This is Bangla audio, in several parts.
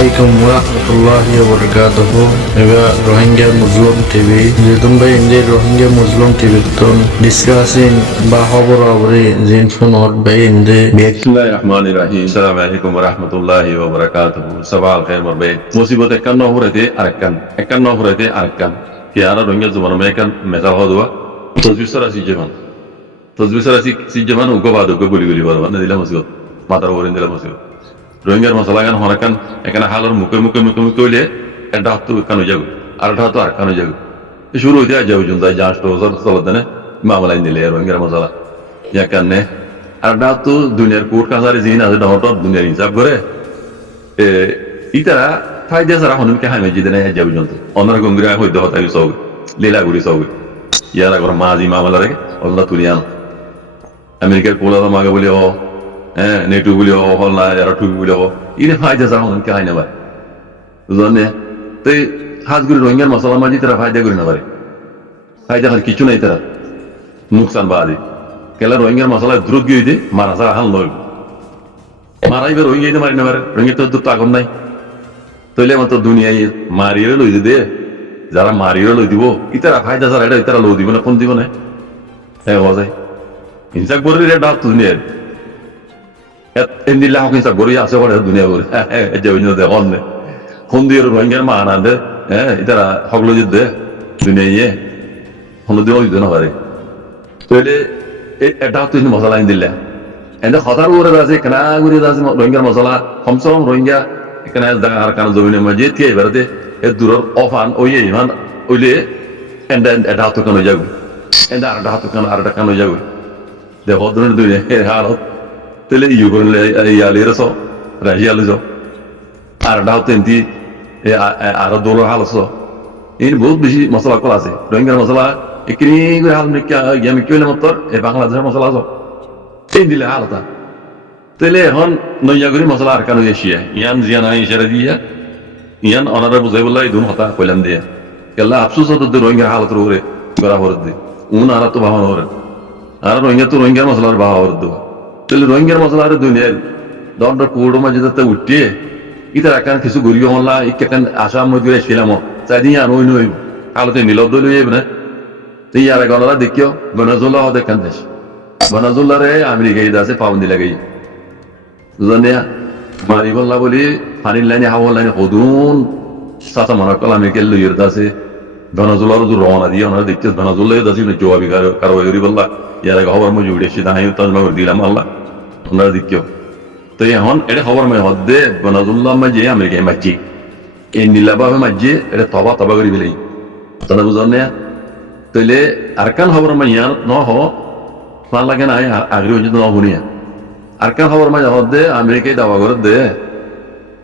Assalamualaikum warahmatullahi wabarakatuh. Ega Rohingya Muslim TV. Jetun bhai inde Rohingya Muslim TV ton discussing ba hobor abri jin phone hot bhai inde Bismillahirrahmanirrahim. Assalamualaikum warahmatullahi wabarakatuh. Sabah al-khair marbe. Musibot ekkan no hurete arakkan. Ki ara Rohingya zaman mekan mesal hodwa. Tazbisara si jaman. Si jaman ugo badu ugo guli badu. Na dila musibot. Matar horin dila musibot. রোহিঙ্গার মশলাগান হরাকান এখানে হালার মুখে হইলে একটা হাত কানো যাগো আর একটা হাত আর কানো যাগো শুরু হইতে যাও জুন তাই জাস্ট চলত দেনে মামলাইন দিলে রোহিঙ্গার মশলা ইয়াকানে আর একটা হাত দুনিয়ার কোর্ট কাছারি জিন আছে ডহট দুনিয়ার হিসাব করে ইতারা ফাইদা সারা হনুমকে হামে জিদে নাই যাও জুন অনর গঙ্গিরা হইতে হতাই সব লীলা গুড়ি সব ইয়ারা করে মাঝি মামলা রেখে অল্লাহ তুলিয়ানো আমেরিকার কোলা মাগে বলি ও নেটু বলি হল না যারা টুপি বলি ইনে ফায়দা যা হন কে হয় না ভাই বুঝলেন তো হাজগুড়ি রোহিঙ্গার মশলা মাঝি তারা ফায়দা করি না পারে ফায়দা হয় কিছু নাই তারা নুকসান বাদে কেলা রোহিঙ্গার মশলা দ্রুত গিয়ে দিয়ে মারা ছাড়া হাল নয় মারাইবে রোহিঙ্গা মারি না পারে রোহিঙ্গা তো দ্রুত আগুন নাই তৈলে আমার তো দুনিয়ায় মারিয়ে লই দে যারা মারিয়ে লই দিব ইতারা ফায়দা ছাড়া এটা ইতারা লই দিব না কোন দিব না হ্যাঁ যায় হিংসাক বলি রে ডাক দুনিয়ার Endilla hokin sa gori ase wala dunia gori jawinyo de honne hondir rohingya maana de itara hoglo jidde dunia ye hono de oydo na bare tole eta tu ni masala indilla ende khatar ore dase kana gori dase rohingya masala hamsom rohingya kana da har kana jomine majid ke barde e duror ofan oye man oile ende eta tu kana jagu ende arda tu kana arda kana jagu de hodron dunia halat তেলে ইউ করলে ইয়ালে রসো রাজিয়ালে যাও আর ডাও তেন্তি আর দোলো হালস এই বহুত বেশি মশলা কল আছে রোহিঙ্গার মশলা একনি করে হাল মেকে আমি কইলে মতর এই বাংলাদেশের মশলা যাও এই দিলে হালতা তেলে এখন নইয়া করি মশলা আর কানো এসিয়া ইয়ান জিয়ান আই ইশারা দিয়া ইয়ান অনারা বুঝাই বললা এই দুন হতা কইলাম দিয়া কেলা আফসোস হতো রোহিঙ্গার হালত রোরে করা হরদে উন আর তো ভাবনা হরে আর রোহিঙ্গা তো রোহিঙ্গার মশলার ভাবা হরদে তাহলে রোহিঙ্গার মশলা আর দুনিয়ার দণ্ডর কোড়ো মাঝে যাতে উঠিয়ে ইতার একান কিছু গরিব হল্লা ইকান আসাম মধ্যে এসেছিলাম চাই দিন আর ওই নই আলোতে মিলদ লইয়ে না তুই আর গণরা দেখিও ভেনেজুয়েলা দেখান দেশ ভেনেজুয়েলারে আমেরিকা আছে পাবন্দি লাগাই বুঝলেন মারি বললা বলি পানির লাইনে হাওয়ার লাইনে হদুন চাচা মনে কল আমেরিকার লইয়ের আছে ভেনেজুয়েলার যে রওনা দিয়ে ওনারা দেখতে ভেনেজুয়েলা আছে জবাবি কারো করি বললা ইয়ার খবর মজে উঠেছি তাই তাজমা দিলাম আল্লাহ ওনারা দেখিও তো এখন এটা খবর মানে হদ্দে ভেনেজুয়েলা মাঝে আমেরিকায় মাঝি এই নীলাভাবে মাঝে এটা তবা করি বেলাই তাহলে বুঝলেন তৈলে আরকান খবর মানে ইয়ার ন হাল লাগে না আগ্রহ যদি ন শুনিয়া আরকান খবর মানে হদ্দে আমেরিকায় দাবা করে দে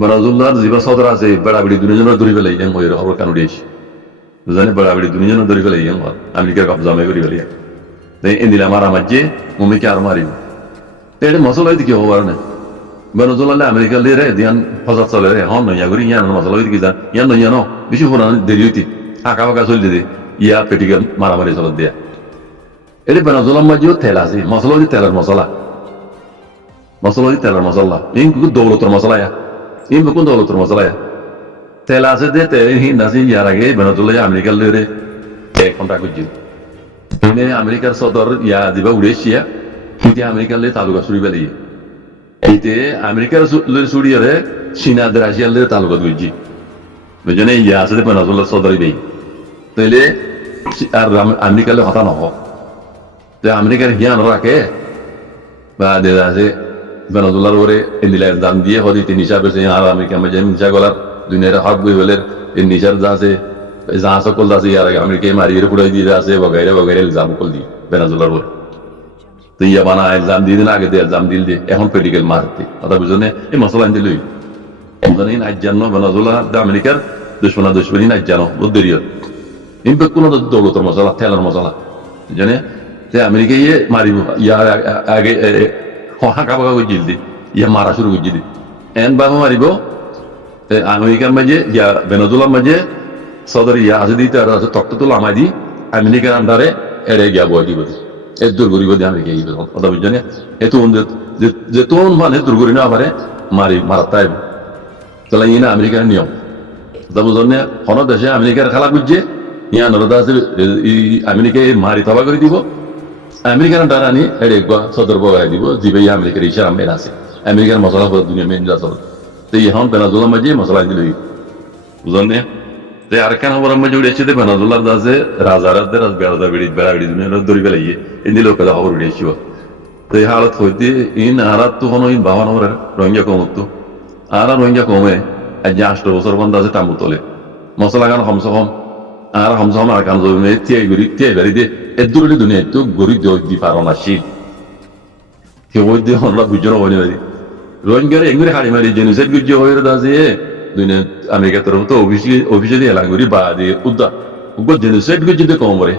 ভেনেজুয়েলার জীবা সদর আছে বেড়াবেড়ি দুজনের ধরি পেলাই ইয়াং হয়ে খবর কান উঠেছি বুঝলেন বেড়াবেড়ি দুজনের ধরি পেলাই ইয়াং আমেরিকার কবজা মে করি পেলাই এদিলে আমার মাঝে মমিকে আর মারিব এটা মশলা দিকে হবার না ভেনেজুয়েলা আমেরিকা রে দিয়ান ফজা চলে রে হন নইয়া করি ইয়ান মশলা দিকে যান ইয়ান নইয়া ন বেশি পুরান দেরি হইতি আঁকা ফাঁকা চলি দে ইয়া পেটিকে মারামারি চলত দিয়া এটা ভেনেজুয়েলার মাঝেও তেল আছে মশলা দি তেলের মশলা ইন দৌলতর মশলা ইন কোন দৌলতর মশলা তেল আছে দে তেল হিন আছে ইয়ার আগে ভেনেজুয়েলা আমেরিকা রে 1 ঘন্টা করছিল আমেরিকার সদর ইয়া দিবা উড়েছিয়া কিন্তু আমেরিকার তালুকা চুরি পেলাই এইতে আমেরিকার চুরিয়ারে চীনা রাশিয়ার তালুকা বুঝছি বুঝনে ইয়া আছে ভেনেজুয়েলার সদর বেই তাইলে আর আমেরিকার হতা নহ আমেরিকার জ্ঞান রাখে বা দেদা আছে ভেনেজুয়েলার ওরে এন্দিলা দাম দিয়ে হদি তিন হিসাবে আর আমেরিকা মাঝে নিশা গলার দুনিয়ার হক বই বলে এই নিশার যা আছে যা সকল আছে ইয়ার আগে আমেরিকায় মারিয়ে পুড়াই দিয়ে আছে বগাইরে ইলজাম কল দি ভেনেজুয়েলার ওর তো ইয়া বানা ইলজাম দিয়ে দিন আগে দিয়ে ইলজাম দিল দিয়ে এখন পেডিকেল মারতে কথা বুঝনে এই মশলা আনতে লই জানি না জানো ভেনেজুয়েলা আমেরিকার দুশ্মনী না জানো বহুত দেরি ইনপে কোন দৌলতের মশলা তেলের মশলা জানে যে আমেরিকায় মারিব ইয়ার আগে হাঁকা বাঁকা করে জিল দি ইয়া মারা শুরু করে দি এন বাবা মারিব আমেরিকার মাঝে ইয়া ভেনেজুয়েলার মাঝে সদর ইয়া আছে দিতে আর তক্ত তোলা আমায় দি আমেরিকার আন্ডারে এড়ে গিয়া বই দিব এ দুর্গরি বদি আমেরিকা গিয়ে কথা বুঝছেন এত যে তোন মানে দুর্গরি না পারে মারি মারাতাই তাহলে ইয়ে না আমেরিকার নিয়ম তা বুঝলেন না কোন দেশে আমেরিকার খেলা বুঝছে ইয়া নরদা আছে আমেরিকায় মারি তবা করে দিব আমেরিকার ডারানি এড়ে সদর বগাই দিব জিবে আমেরিকার ইশারা মেন আছে আমেরিকার মশলা পুরো দুনিয়া মেন যা চলে তো এখন বেনাজুলা মাঝে মশলা দিল বুঝলেন না তো আর কেন বড় মাঝে উড়েছে তো বেনাজুলার দাসে রাজারাতে রাজ বেড়া বেড়ি দুনিয়া দড়ি বেলাইয়ে এনে লোক খবর উড়েছিল তো এই হালত হইতে ইন আরাত তো কোনো ইন বাবা নমরে রোহিঙ্গা কমতো আর রোহিঙ্গা কমে আজ 8 বছর বন্ধ আছে টামু তোলে মশলা গান কমসে কম আর কমসে কম আর কান জমে তিয়াই বাড়ি দিয়ে এদুরি দুনিয়া তো গরিব দি পারো না শীত কেউ দিয়ে আমরা বুঝলো হইনি বাড়ি রোহিঙ্গার এগুলি হাড়ি মারি জেনুসাইড গুজ্জ হয়ে দাসে দুনিয়া আমেরিকা তরফ তো অফিসিয়ালি এলাকা করি বা দিয়ে উদ্দা উগ্র জেনুসাইড গুজ্জ দিয়ে কম করে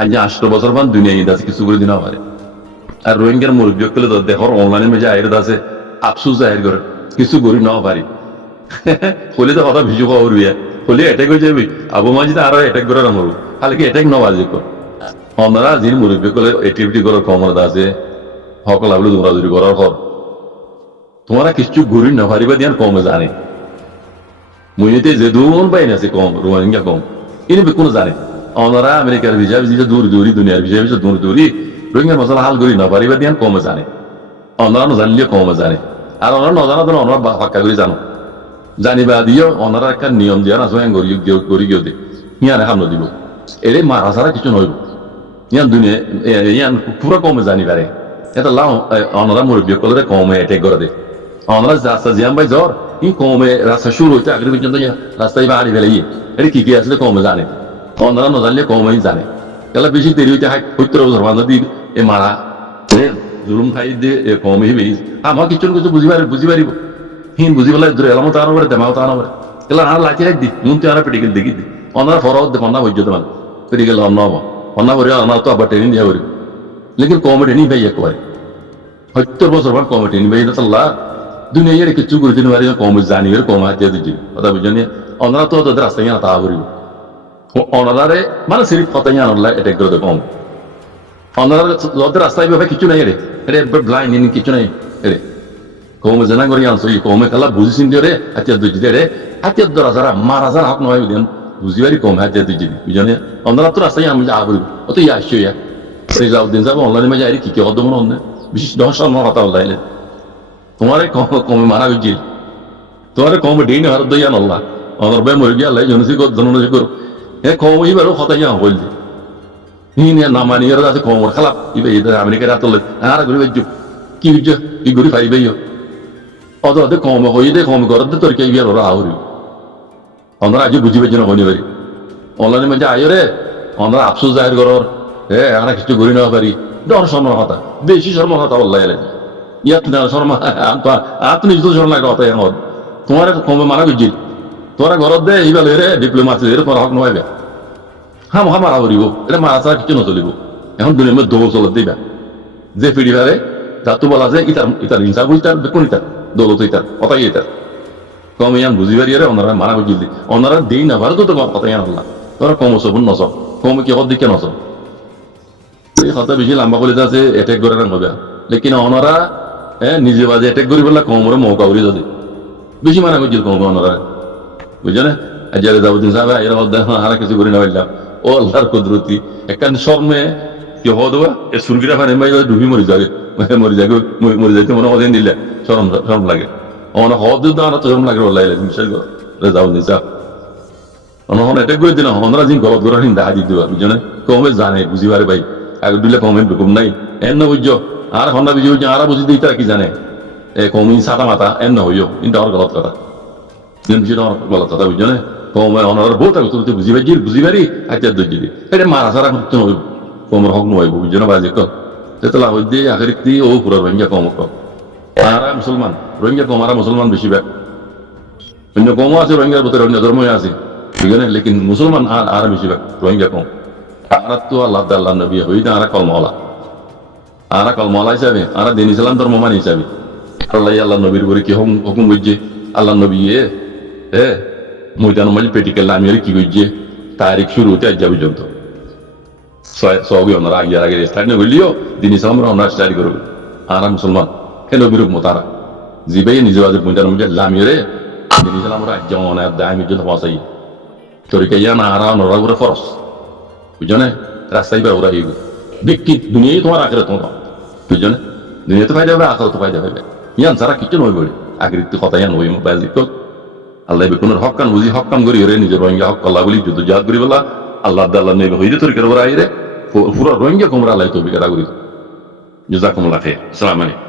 আজ 8 বছর বান দুনিয়া দাসে কিছু করে দিনা পারে আর রোহিঙ্গার মুরব্বী করলে তো দেখর অনলাইনে মেজে আয়ের আছে আফসুস জাহির করে কিছু করি নাও পারি হলে তো কথা ভিজু খাওয়া উড়িয়া হলে অ্যাটাক হয়ে যাবি আবু মাজিদ আরো অ্যাটাক করে মরু খালি কি অ্যাটাক না বাজি কর আমরা যিনি মুরব্বী করলে অ্যাক্টিভিটি করার ক্ষমতা আছে সকল আপনি দৌড়াদৌড়ি করার পর তোমারা কিছু ঘুরি না পারিবা দিয়ান কমে জানে মুইতে যে দূর বাইন আছে কম রোহিঙ্গা কম ইনি কোনো জানে ওনারা আমেরিকার ভিসা দূর দূরি দুনিয়ার ভিসা দূর দূরি রোহিঙ্গার মশলা হাল করি না পারিবা দিয়ান কমে জানে ওনারা জানলে কমে জানে আর ওনারা নজানা তো ওনারা ফাঁকা করে জানো জানিবা দিও ওনারা একটা নিয়ম দিয়া না সোয়াং গড়ি গিয়ে দে ইয়ান হাম দিব এরে মারা ছাড়া কিছু নইব ইয়ান দুনিয়া ইয়ান পুরো কমে জানি পারে এটা লাও ওনারা মুরব্বী করলে কমে অ্যাটাক করে দে ওনারা রাস্তা জিয়াম ভাই জ্বর ই কমে রাস্তা শুরু হইতে আগে পর্যন্ত রাস্তায় বাড়ি ফেলে এটা কি আসলে কমে জানে ওনারা না জানলে কমেই জানে তাহলে বেশি দেরি হইতে হয় 70 বছর বান্ধব দিন এ মারা জুলুম খাই দিয়ে কমে হইবে আমার কিছু কিছু বুঝি পারিব হিন বুঝি পেলে ধরে এলাম তো আনো পারে দেমাও তো আনো পারে তাহলে আর লাচি রাখ দি নুন তুই আর পেটিকেল দেখি দি ওনারা ফরাও দে পন্না বৈদ্য দেমান পেটিকেল অন্য হবো পন্না করে ওনার তো আবার ট্রেনিং দেওয়া করি লেকিন কমে ট্রেনিং ভাই একবারে 70 বছর পর কমে ট্রেনিং ভাই তাল্লা দুনিয়ার কিছু করে দিন পারি কমে জানি কমে হাতিয়া দিচ্ছি কথা বুঝলি ওনারা তো তাদের রাস্তায় না তা করিব ওনারে মানে সিরিফ কথা আনলা এটা করে কম ওনারা ওদের রাস্তায় ভাবে কিছু নাই রে এটা ব্লাইন্ড ইন কিছু নাই রে কমে জানা করি আনছো এই কমে খেলা বুঝিছিন রে হাতিয়া দিচ্ছি রে হাতিয়ার দ্বারা যারা মারা যারা হক নয় বুঝলেন বুঝি পারি কমে হাতিয়া দিচ্ছি বুঝলি ওনারা তো রাস্তায় আমি যা করিব অত আসছো ইয়া সেই যাওদিন যাবো অনলাইনে মাঝে আরে কি কি অদ্য মনে হয় বিশেষ 10 আমার কথা বললে তোমারে কমে মারা গেছি তোমারে কমে ডেই না ভারত দইয়া নল্লা আমার ভাই মরে গিয়া লাই জনসি জনসি করো এ কমই বারো হতাই যা বল দি হিন না মানি এর আছে কমর খালাপ ইবে এটা আমেরিকার আতলে আর গরি বেজু কি বিজু কি গরি ফাইবে ইয়ো অদ অদ কম হই দে কম করদ তোর কে বিয়ার ওরা আউরি আমরা আজ বুঝিবে যেন হনি পারি অনলাইনে মধ্যে আয় রে আমরা আফসোস জাহির করর এ আমরা কিছু গরি না পারি ডর শর্মার কথা বেশি শর্মার কথা বললাই ইয়াত না শর্মা আপনি যদি শর্মা কথা এখন তোমার কমে মারা গেছি তোরা ঘরত দে এইবার রে ডিপ্লোমাসি এর তোর হক নয় হাম হাম মারা করিব এটা মারা ছাড়া কিছু নচলিব এখন দুনিয়ার মধ্যে দৌড় চলত দিবা যে ফিরি পারে তার তো বলা যায় ইতার হিংসা বুঝতার বেকুন ইতার দৌলত ইতার কথাই ইতার কম ইয়ান বুঝি পারি রে ওনারা মারা গেছি ওনারা দেই না ভারত তো কথা ইয়ান আল্লাহ তোরা কম সবুন নচ কম কি হদ দিকে নচ এই কথা বেশি লম্বা করে আছে অ্যাটাক করে না হবে লেকিন ওনারা নিজে বাজে অ্যাটাক করি বললে কমরে মৌকা করি যদি বেশি মারা গেছিল কম ওনারা বুঝছো না যারা যাবদিন সাহেব এর মধ্যে আর কিছু করি না বললাম ও আল্লাহর কুদরতি একখান শর্মে কি হওয়া দেবা এ সুরগিরা ফানে ভাই ডুবি মরি যাবে মরি যাইতে মনে কদিন দিলে শরম লাগে অনেক হওয়া দিতে আমরা তো শরম লাগে বললাই বিশ্বাস করো যাবদিন সাহেব অনহন এটা করে দিন ওনারা যিনি গলত করার হিন্দা হাজি দেওয়া বুঝছো না কমে জানে বুঝি পারে ভাই আগে দিলে কমে বেকুম নাই এন না বুঝছো আর হন্ডা বুঝি বুঝছো আর বুঝি দিই তারা কি জানে এ কমি সাতা মাতা এন না হইও কিন্তু আমার গলত কথা গলত কথা বুঝছো না কমে ওনার বহুত আগে তুলতে বুঝি পারি হাতিয়ার দর্জি দি এটা মারা সারা করতে হইব কমর হক নইব বুঝছো না বাজে কম তেতলা হই দিয়ে আখের কি ও পুরো রোহিঙ্গা কম কম আরা মুসলমান রোহিঙ্গা কম আরা মুসলমান বেশিরভাগ অন্য কমও আছে রোহিঙ্গার ভিতরে অন্য ধর্মই আছে ঠিক আছে লেকিন মুসলমান আর বেশিরভাগ রোহিঙ্গা কম আর তো আল্লাহ নবী হই না আর কলমলা হিসাবে আর দিন ইসলাম ধর্ম মান হিসাবে আল্লাহ নবীর করে কি হুকুম বুঝছে আল্লাহ নবী ময়দান মাঝে পেটিকেল নামিয়ে কি করছে তারিখ শুরু হতে আজ পর্যন্ত সবই ওনারা আগে স্টার্ট না করলিও দিন ইসলাম ওনারা স্টার্ট করবে আর মুসলমান কেন বিরূপ মতারা জিবাই নিজে বাজে ময়দান মাঝে লামিয়ে Ini salam raja mana ada yang jual pasai. Curiga ya nara nora ura foros. Bujane rasai ura ibu. Dikit dunia itu orang akhirat tuh. Bujane dunia itu faedah apa akhirat itu faedah apa? Yang cara kita noy boleh. Akhirat itu kota yang noy mubazir kok. Allah bekunur hakkan wuzi hakkan gori ore ni Rohingya hak Allah beli judo jad gori bala. Allah dalla ne be hoyde tur kero ura ire. Fura Rohingya kumra Allah itu bikara gori. Jazakumullah khair. Assalamu alaikum.